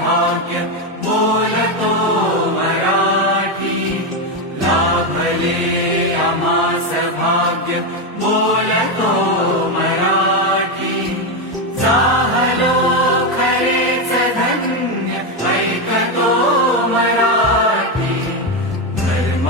भाग्य बोलतो मराठी। लाभले मराठीले अमासभाग्य बोलतो मराठी। चाहलो खरेच धन्य ऐकतो मराठी। धर्म